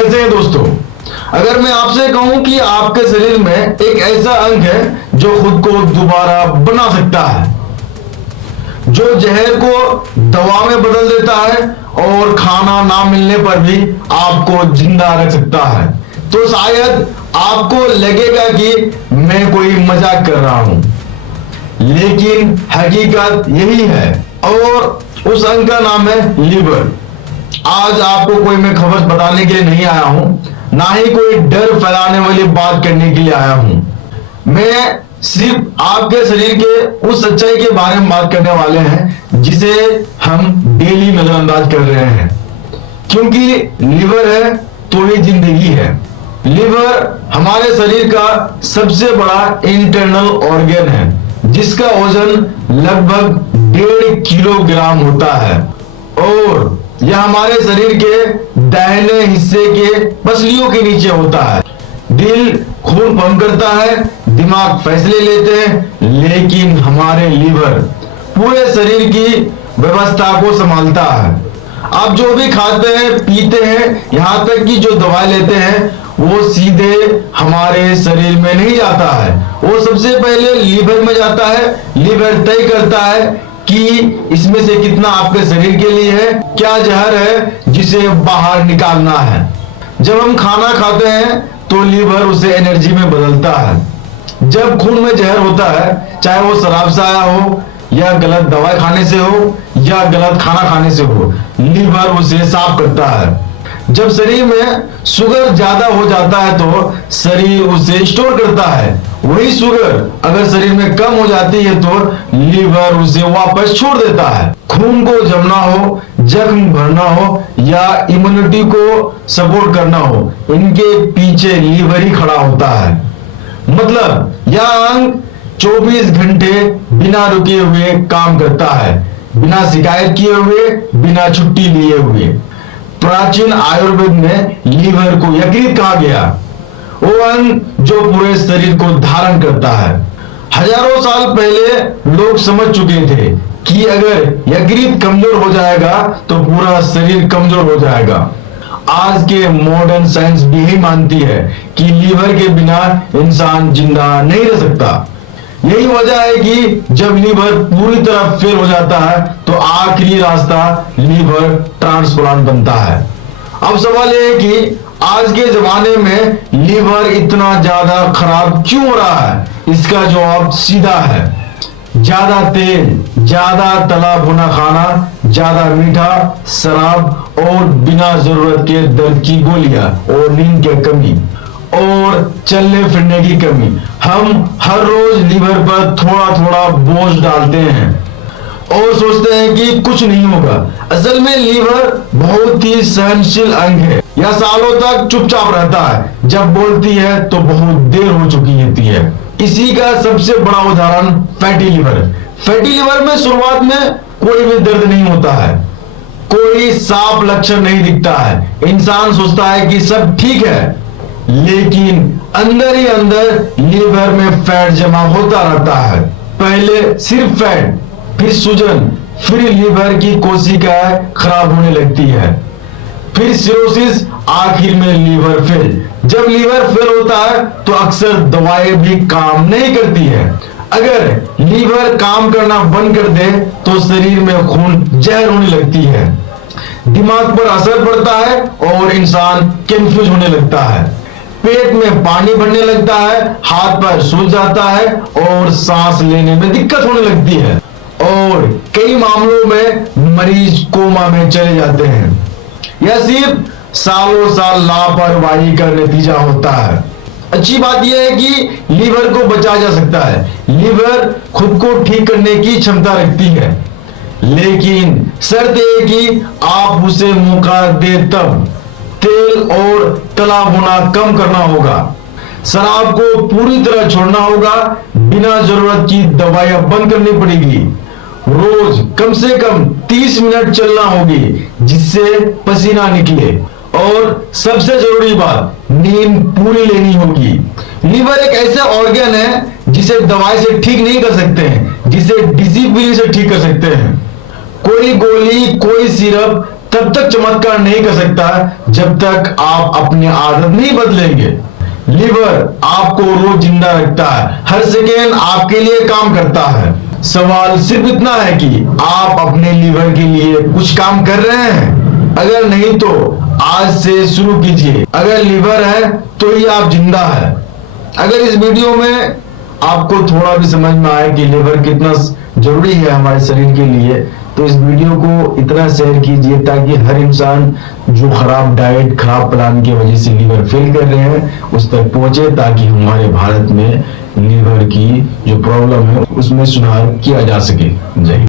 कैसे हैं दोस्तों? अगर मैं आपसे कहूं कि आपके शरीर में एक ऐसा अंग है जो खुद को दोबारा बना सकता है, जो जहर को दवा में बदल देता है और खाना ना मिलने पर भी आपको जिंदा रख सकता है, तो शायद आपको लगेगा कि मैं कोई मजाक कर रहा हूं, लेकिन हकीकत यही है और उस अंग का नाम है लीवर। आज आपको कोई मैं खबर बताने के लिए नहीं आया हूं, ना ही कोई डर फैलाने वाली बात करने के लिए आया हूं। मैं सिर्फ आपके शरीर के उस सच्चाई के बारे में बात करने वाले हैं जिसे हम डेली नजरअंदाज कर रहे हैं, क्योंकि लीवर है तो ही जिंदगी है। लीवर हमारे शरीर का सबसे बड़ा इंटरनल ऑर्गन है, जिसका वजन लगभग 1.5 किलोग्राम होता है और यह हमारे शरीर के दाहिने हिस्से के पसलियों के नीचे होता है। दिल खून पंप करता है, दिमाग फैसले लेते हैं, लेकिन हमारे लीवर पूरे शरीर की व्यवस्था को संभालता है। आप जो भी खाते हैं, पीते हैं, यहाँ तक कि जो दवाई लेते हैं, वो सीधे हमारे शरीर में नहीं जाता है, वो सबसे पहले लीवर में जाता है। लीवर तय करता है कि इसमें से कितना आपके शरीर के लिए है, क्या जहर है जिसे बाहर निकालना है। जब हम खाना खाते हैं तो लीवर उसे एनर्जी में बदलता है। जब खून में जहर होता है, चाहे वो शराब से आया हो या गलत दवाई खाने से हो या गलत खाना खाने से हो, लीवर उसे साफ करता है। जब शरीर में शुगर ज्यादा हो जाता है तो शरीर उसे स्टोर करता है। वही शुगर अगर शरीर में कम हो जाती है तो लीवर उसे वापस छोड़ देता है। खून को जमना हो, जख्म भरना हो या इम्यूनिटी को सपोर्ट करना हो, इनके पीछे लीवर ही खड़ा होता है। मतलब यह अंग 24 घंटे बिना रुके हुए काम करता है, बिना शिकायत किए हुए, बिना छुट्टी लिए हुए। प्राचीन आयुर्वेद में लीवर को यकृत कहा गया, वो अंग जो पूरे शरीर को धारण करता है। हजारों साल पहले लोग समझ चुके थे कि अगर यकृत कमजोर हो जाएगा तो पूरा शरीर कमजोर हो जाएगा। आज के मॉडर्न साइंस भी यही मानती है कि लीवर के बिना इंसान जिंदा नहीं रह सकता। यही वजह है कि जब लीवर पूरी तरह फेल हो जाता है तो आखिरी रास्ता लीवर ट्रांसप्लांट बनता है। अब सवाल यह है कि आज के जमाने में लीवर इतना ज्यादा खराब क्यों हो रहा है? इसका जवाब सीधा है, ज्यादा तेल, ज्यादा तला भुना खाना, ज्यादा मीठा, शराब और बिना जरूरत के दर्द की गोलियां और नींद की कमी और चलने फिरने की कमी। हम हर रोज लीवर पर थोड़ा थोड़ा बोझ डालते हैं और सोचते हैं कि कुछ नहीं होगा। असल में लीवर बहुत ही सहनशील अंग है, यह सालों तक चुपचाप रहता है। जब बोलती है तो बहुत देर हो चुकी होती है। इसी का सबसे बड़ा उदाहरण फैटी लीवर। फैटी लीवर में शुरुआत में कोई भी दर्द नहीं होता है, कोई साफ लक्षण नहीं दिखता है। इंसान सोचता है कि सब ठीक है, लेकिन अंदर ही अंदर लीवर में फैट जमा होता रहता है। पहले सिर्फ फैट, फिर सूजन, फिर लीवर की कोशिकाएं खराब होने लगती है, फिर सिरोसिस, आखिर में लीवर फेल। जब लीवर फेल होता है तो अक्सर दवाएं भी काम नहीं करती है। अगर लीवर काम करना बंद कर दे तो शरीर में खून जहर होने लगती है, दिमाग पर असर पड़ता है और इंसान कंफ्यूज होने लगता है। पेट में पानी भरने लगता है, हाथ पैर सूज जाता है और सांस लेने में दिक्कत होने लगती है और कई मामलों में मरीज कोमा में चले जाते हैं। यह सिर्फ सालों साल लापरवाही का नतीजा होता है। अच्छी बात यह है कि लीवर को बचाया जा सकता है। लीवर खुद को ठीक करने की क्षमता रखती है, लेकिन शर्त यह कि आप उसे मौका दे। तब तेल और तला भुना कम करना होगा, शराब को पूरी तरह छोड़ना होगा, बिना जरूरत की दवाइयां बंद करनी पड़ेगी, रोज कम से कम 30 मिनट चलना होगी जिससे पसीना निकले, और सबसे जरूरी बात, नींद पूरी लेनी होगी। लीवर एक ऐसा ऑर्गन है जिसे दवाई से ठीक नहीं कर सकते हैं, जिसे डिसिप्लिन से ठीक कर सकते हैं। कोई गोली, कोई सिरप तब तक चमत्कार नहीं कर सकता जब तक आप अपनी आदत नहीं बदलेंगे। लीवर आपको रोज जिंदा रखता है, हर सेकेंड आपके लिए काम करता है। सवाल सिर्फ इतना है कि आप अपने लीवर के लिए कुछ काम कर रहे हैं। अगर नहीं तो आज से शुरू कीजिए। अगर लीवर है तो ही आप जिंदा है। अगर इस वीडियो में आपको थोड़ा भी समझ में आए कि लीवर कितना जरूरी है हमारे शरीर के लिए, तो इस वीडियो को इतना शेयर कीजिए ताकि हर इंसान जो खराब डाइट, खराब प्लान की वजह से लीवर फेल कर रहे हैं उस तक पहुंचे, ताकि हमारे भारत में लीवर की जो प्रॉब्लम है उसमें सुधार किया जा सके। जय हिंद।